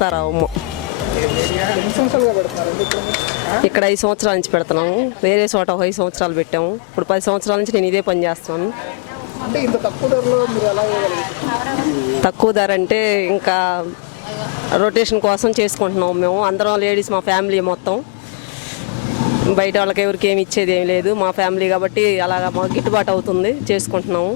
పెడతారు అమ్మ. ఇక్కడ 5 సంవత్సరాల నుంచి పెడుతున్నాము. వేరే చోట 5 సంవత్సరాలు పెట్టాము. ఇప్పుడు 10 సంవత్సరాల నుంచి నేను ఇదే పని చేస్తున్నాను. తక్కువ ధర అంటే ఇంకా రొటేషన్ కోసం చేసుకుంటున్నాము మేము అందరం లేడీస్, మా ఫ్యామిలీ మొత్తం. బయట వాళ్ళకి ఎవరికి ఏమి ఇచ్చేది ఏమి లేదు, మా ఫ్యామిలీ కాబట్టి అలాగా మాకు గిట్టుబాటు అవుతుంది, చేసుకుంటున్నాము.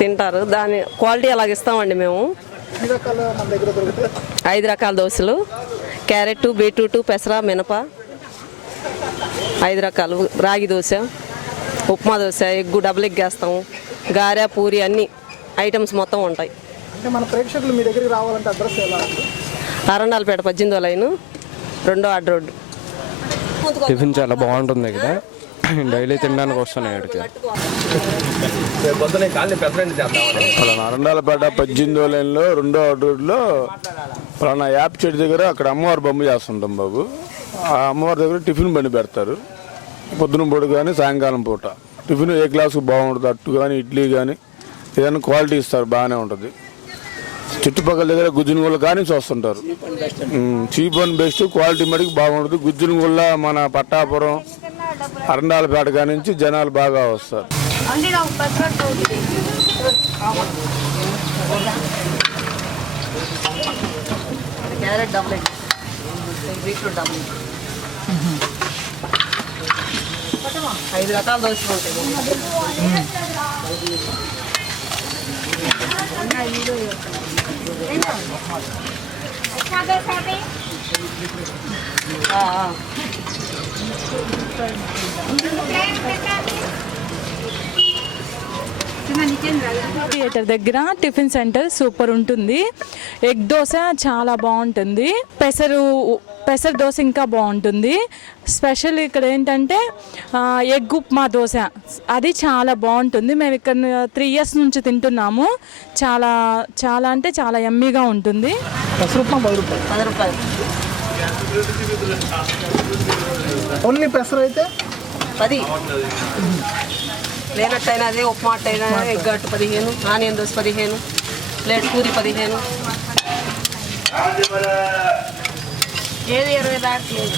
తింటారు, దాని క్వాలిటీ అలాగ ఇస్తామండి మేము. 5 రకాల దోశలు, క్యారెట్, బీట్రూట్, పెసర, మినప, 5 రకాలు, రాగి dosa, upma dosa, egg, double egg వేస్తాము, గారె, పూరి అన్ని ఐటమ్స్ మొత్తం ఉంటాయి. మన ప్రేక్షకులు మీ దగ్గరికి రావాలంటే అడ్రస్ ఎలా? అరండాలపేట 18వ లైను, 2వ అడ్డ రోడ్డు. టిఫిన్ చాలా బాగుంటుంది ఇక్కడ, డైలీ తినడానికి వస్తున్నాయి ఇక్కడికి. పలానా అరండాలపేట 18వ లైన్లో 2వ అడ్డ రోడ్లో పలానా యాప్ చెట్టు దగ్గర అక్కడ అమ్మవారి బొమ్మ చేస్తుంటాం బాబు. ఆ అమ్మవారి దగ్గర టిఫిన్ బండి పెడతారు పొద్దున పూట కానీ సాయంకాలం పూట. టిఫిన్ ఏ క్లాసుకు బాగుంటుంది, అట్టు కానీ ఇడ్లీ కానీ ఏదైనా క్వాలిటీ ఇస్తారు, బాగానే ఉంటుంది. చుట్టుపక్కల దగ్గర గుజ్జునగూళ్ళ కానీ వస్తుంటారు. చీప్ అండ్ బెస్ట్, క్వాలిటీ మటుకు బాగుంటుంది. గుజ్జునగూళ్ళ, మన పట్టాపురం, అరండాలపేట కాడి నుంచి జనాలు బాగా వస్తారు. Carrot double egg, beetroot double egg, 5 రకాల దోశలు ఉంటాయి. థియేటర్ దగ్గర టిఫిన్ సెంటర్ సూపర్ ఉంటుంది. ఎగ్ దోశ చాలా బాగుంటుంది, పెసర దోశ ఇంకా బాగుంటుంది. స్పెషల్ ఇక్కడ ఏంటంటే ఎగ్ ఉప్మా దోశ, అది చాలా బాగుంటుంది. మేము ఇక్కడ 3 years నుంచి తింటున్నాము. చాలా చాలా అంటే చాలా యమ్మీగా ఉంటుంది. పెసర ఉప్మా 10 రూపాయలు. ఓన్లీ పెసర అయితే 10. లేనట్టయినా అదే, ఉప్మా అట్టయినా, ఎగ్ అట్టు 15, ఆనియన్ దోశ 15, ప్లేట్ పూరి 15, ఏది 20 దాటలేదు.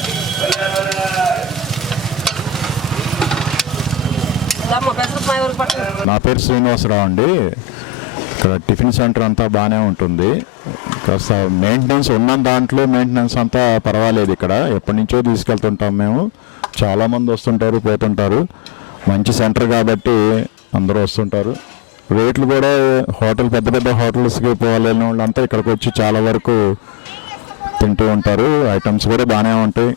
నా పేరు శ్రీనివాసరావు అండి. ఇక్కడ టిఫిన్ సెంటర్ అంతా బాగానే ఉంటుంది. కాస్త మెయింటెనెన్స్ ఉన్న దాంట్లో మెయింటెనెన్స్ అంతా పర్వాలేదు. ఇక్కడ ఎప్పటి నుంచో తీసుకెళ్తుంటాం మేము. చాలామంది వస్తుంటారు, పోతుంటారు. మంచి సెంటర్ కాబట్టి అందరూ వస్తుంటారు. రేట్లు కూడా పెద్ద పెద్ద హోటల్స్కి పోవాలని వాళ్ళంతా ఇక్కడికి వచ్చి చాలా వరకు తింటూ ఉంటారు. ఐటమ్స్ కూడా బాగానే ఉంటాయి.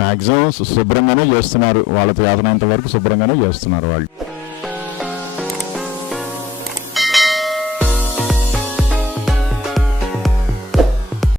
మ్యాక్సిమం శుభ్రంగానే చేస్తున్నారు, వాళ్ళకి చేతనంత వరకు శుభ్రంగానే చేస్తున్నారు వాళ్ళు.